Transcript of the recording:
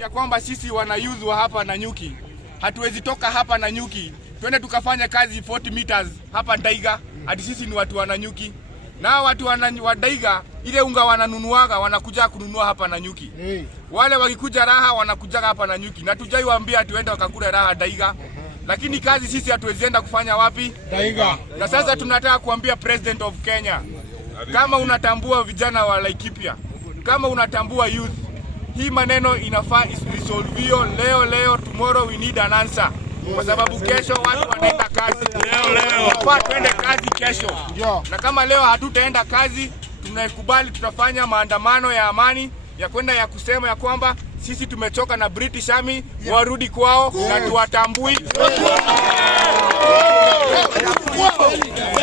Ya kwamba sisi wana youth wa hapa Nanyuki hatuwezi toka hapa Nanyuki twende tukafanya kazi 40 meters hapa Ndaiga hadi sisi ni watu wa Nanyuki. Na watu wa Ndaiga ile unga wananunuaga wanakuja kununua hapa Nanyuki. Wale wakikuja raha wanakuja hapa Nanyuki. Na tujai waambia tuende wakakule raha Ndaiga. Lakini kazi sisi hatuwezi enda kufanya wapi? Ndaiga. Na sasa tunataka kuambia President of Kenya, kama unatambua vijana wa Laikipia, kama unatambua youth, hii maneno inafaa isolvio leo, tomorrow we need an answer. Kwa sababu kesho watu wanaenda kazi. Leo tuende kazi kesho. Na kama leo hatutaenda kazi, tunakubali tutafanya maandamano ya amani ya kwenda ya kusema ya kwamba sisi tumechoka na British Army, warudi kwao na tuwatambui.